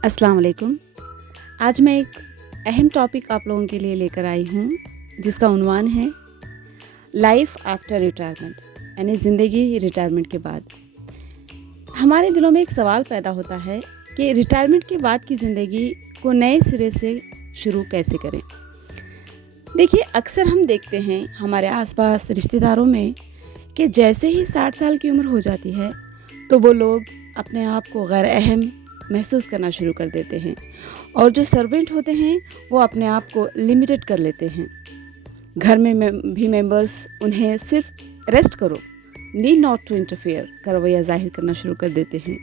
अस्सलाम वालेकुम। आज मैं एक अहम टॉपिक आप लोगों के लिए लेकर आई हूँ, जिसका उन्वान है लाइफ आफ्टर रिटायरमेंट, यानी ज़िंदगी रिटायरमेंट के बाद। हमारे दिलों में एक सवाल पैदा होता है कि रिटायरमेंट के बाद की ज़िंदगी को नए सिरे से शुरू कैसे करें। देखिए, अक्सर हम देखते हैं हमारे आसपास रिश्तेदारों में कि जैसे ही 60 साल की उम्र हो जाती है तो वो लोग अपने आप को गैर अहम महसूस करना शुरू कर देते हैं, और जो सर्वेंट होते हैं वो अपने आप को लिमिटेड कर लेते हैं। घर में भी मेंबर्स उन्हें सिर्फ रेस्ट करो, नीड नॉट टू इंटरफेयर का रवैया जाहिर करना शुरू कर देते हैं।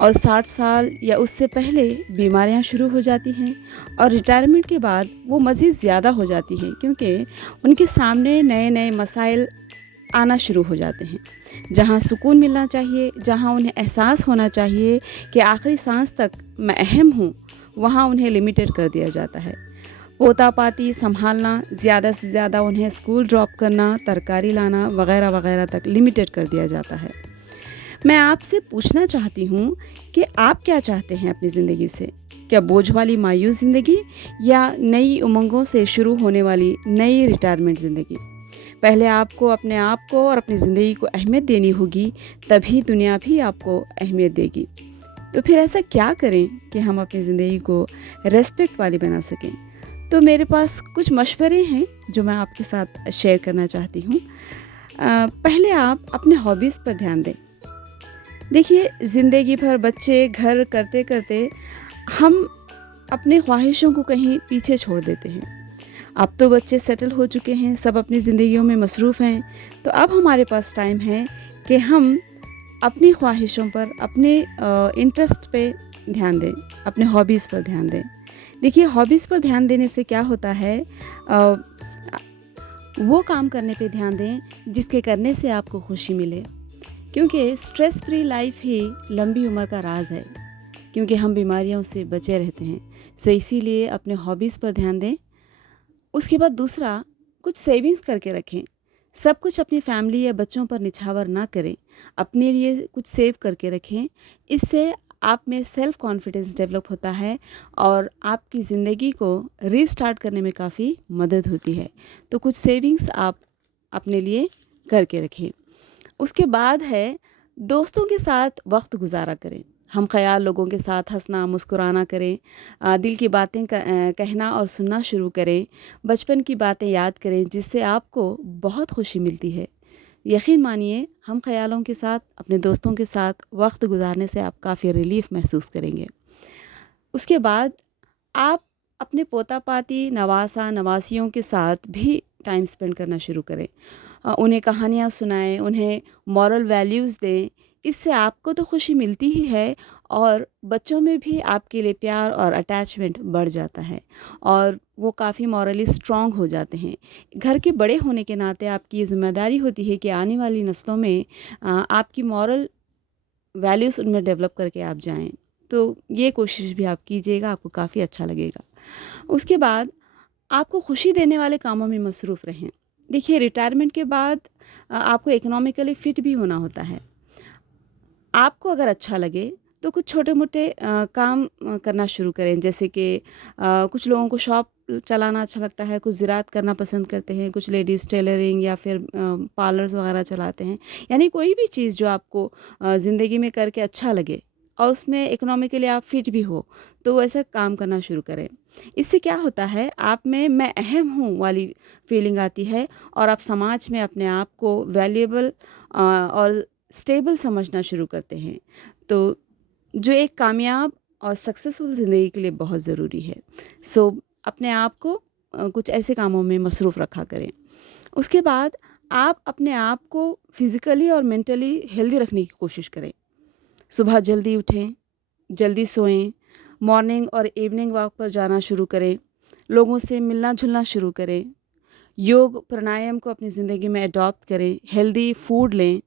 और 60 साल या उससे पहले बीमारियां शुरू हो जाती हैं, और रिटायरमेंट के बाद वो मज़ीद ज़्यादा हो जाती हैं, क्योंकि उनके सामने नए नए मसाइल आना शुरू हो जाते हैं। जहाँ सुकून मिलना चाहिए, जहाँ उन्हें एहसास होना चाहिए कि आखिरी सांस तक मैं अहम हूँ, वहाँ उन्हें लिमिटेड कर दिया जाता है। पोता पाती संभालना, ज़्यादा से ज़्यादा उन्हें स्कूल ड्रॉप करना, तरकारी लाना वगैरह वगैरह तक लिमिटेड कर दिया जाता है। मैं आपसे पूछना चाहती हूँ कि आप क्या चाहते हैं अपनी ज़िंदगी से? क्या बोझ वाली मायूस ज़िंदगी, या नई उमंगों से शुरू होने वाली नई रिटायरमेंट ज़िंदगी? पहले आपको अपने आप को और अपनी ज़िंदगी को अहमियत देनी होगी, तभी दुनिया भी आपको अहमियत देगी। तो फिर ऐसा क्या करें कि हम अपनी ज़िंदगी को रेस्पेक्ट वाली बना सकें? तो मेरे पास कुछ मशवरे हैं जो मैं आपके साथ शेयर करना चाहती हूँ। पहले आप अपने हॉबीज़ पर ध्यान दें। देखिए, ज़िंदगी भर बच्चे घर करते करते हम अपने ख्वाहिशों को कहीं पीछे छोड़ देते हैं। अब तो बच्चे सेटल हो चुके हैं, सब अपनी ज़िंदगियों में मसरूफ़ हैं, तो अब हमारे पास टाइम है कि हम अपनी ख्वाहिशों पर, अपने इंटरेस्ट पे ध्यान दें, अपने हॉबीज़ पर ध्यान दें। देखिए, हॉबीज़ पर ध्यान देने से क्या होता है, वो काम करने पे ध्यान दें जिसके करने से आपको खुशी मिले, क्योंकि स्ट्रेस फ्री लाइफ ही लंबी उम्र का राज है, क्योंकि हम बीमारियों से बचे रहते हैं। सो इसीलिए अपने हॉबीज़ पर ध्यान दें। उसके बाद दूसरा, कुछ सेविंग्स करके रखें। सब कुछ अपनी फैमिली या बच्चों पर निछावर ना करें, अपने लिए कुछ सेव करके रखें। इससे आप में सेल्फ कॉन्फिडेंस डेवलप होता है और आपकी ज़िंदगी को रीस्टार्ट करने में काफ़ी मदद होती है। तो कुछ सेविंग्स आप अपने लिए करके रखें। उसके बाद है, दोस्तों के साथ वक्त गुजारा करें। हम ख्याल लोगों के साथ हंसना मुस्कुराना करें, दिल की बातें कहना और सुनना शुरू करें, बचपन की बातें याद करें जिससे आपको बहुत खुशी मिलती है। यकीन मानिए, हम ख्यालों के साथ, अपने दोस्तों के साथ वक्त गुजारने से आप काफ़ी रिलीफ महसूस करेंगे। उसके बाद आप अपने पोता पाती, नवासा नवासियों के साथ भी टाइम स्पेंड करना शुरू करें। उन्हें कहानियाँ सुनाएं, उन्हें मॉरल वैल्यूज़ दें। इससे आपको तो खुशी मिलती ही है, और बच्चों में भी आपके लिए प्यार और अटैचमेंट बढ़ जाता है, और वो काफ़ी मॉरली स्ट्रॉन्ग हो जाते हैं। घर के बड़े होने के नाते आपकी ये ज़िम्मेदारी होती है कि आने वाली नस्लों में आपकी मॉरल वैल्यूज़ उनमें डेवलप करके आप जाएँ। तो ये कोशिश भी आप कीजिएगा, आपको काफ़ी अच्छा लगेगा। उसके बाद आपको खुशी देने वाले कामों में मसरूफ़ रहें। देखिए, रिटायरमेंट के बाद आपको इकोनॉमिकली फ़िट भी होना होता है। आपको अगर अच्छा लगे तो कुछ छोटे-मोटे काम करना शुरू करें, जैसे कि कुछ लोगों को शॉप चलाना अच्छा लगता है, कुछ ज़राअत करना पसंद करते हैं, कुछ लेडीज़ टेलरिंग या फिर पार्लर्स वगैरह चलाते हैं। यानी कोई भी चीज़ जो आपको ज़िंदगी में करके अच्छा लगे और उसमें इकोनॉमिकली आप फिट भी हो, तो वैसा काम करना शुरू करें। इससे क्या होता है, आप में मैं अहम हूँ वाली फीलिंग आती है, और आप समाज में अपने आप को वैल्यूएबल और स्टेबल समझना शुरू करते हैं। तो जो एक कामयाब और सक्सेसफुल ज़िंदगी के लिए बहुत ज़रूरी है। सो अपने आप को कुछ ऐसे कामों में मसरूफ़ रखा करें। उसके बाद आप अपने आप को फ़िज़िकली और मेंटली हेल्दी रखने की कोशिश करें। सुबह जल्दी उठें, जल्दी सोएं, मॉर्निंग और इवनिंग वॉक पर जाना शुरू करें, लोगों से मिलना-जुलना शुरू करें, योग प्राणायाम को अपनी ज़िंदगी में अडॉप्ट करें, हेल्दी फूड लें।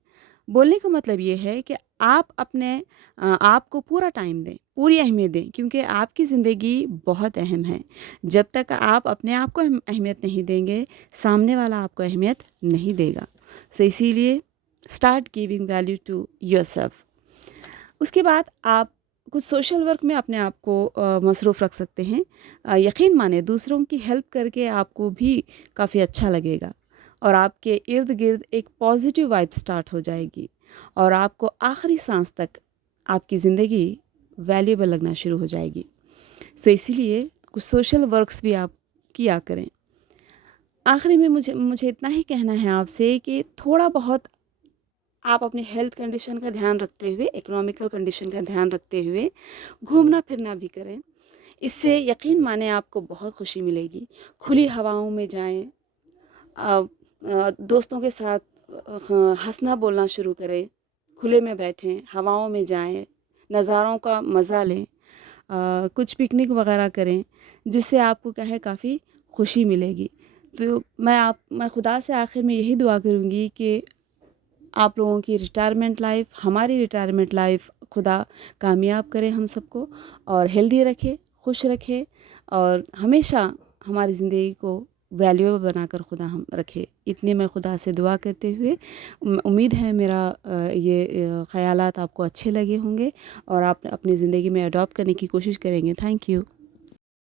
बोलने का मतलब ये है कि आप अपने आप को पूरा टाइम दें, पूरी अहमियत दें, क्योंकि आपकी ज़िंदगी बहुत अहम है। जब तक आप अपने आप को अहमियत नहीं देंगे, सामने वाला आपको अहमियत नहीं देगा। सो इसीलिए start giving value to yourself. उसके बाद आप कुछ सोशल वर्क में अपने आप को मसरूफ़ रख सकते हैं। यकीन माने दूसरों की हेल्प करके आपको भी काफ़ी अच्छा लगेगा और आपके इर्द-गिर्द एक पॉज़िटिव वाइब स्टार्ट हो जाएगी और आपको आखिरी साँस तक आपकी ज़िंदगी वैल्यूएबल लगना शुरू हो जाएगी। सो इसीलिए कुछ सोशल वर्क्स भी आप किया करें। आखिरी में मुझे मुझे इतना ही कहना है आपसे कि थोड़ा बहुत आप अपनी हेल्थ कंडीशन का ध्यान रखते हुए, इकोनॉमिकल कंडीशन का ध्यान रखते हुए घूमना-फिरना भी करें। इससे यकीन माने आपको बहुत खुशी मिलेगी। खुली हवाओं में जाएँ, दोस्तों के साथ हँसना बोलना शुरू करें, खुले में बैठें, हवाओं में जाएँ, नज़ारों का मज़ा लें। कुछ पिकनिक वगैरह करें, जिससे आपको क्या है काफ़ी खुशी मिलेगी। तो मैं खुदा से आखिर में यही दुआ करूँगी कि आप लोगों की रिटायरमेंट लाइफ, हमारी रिटायरमेंट लाइफ खुदा कामयाब करे हम सबको और हेल्दी रखे, खुश रखे और हमेशा हमारी ज़िंदगी को वैल्यूएबल बनाकर खुदा हम रखे। इतनी मैं खुदा से दुआ करते हुए उम्मीद है मेरा ख़यालात आपको अच्छे लगे होंगे और आप अपनी ज़िंदगी में अडॉप्ट करने की कोशिश करेंगे। Thank you.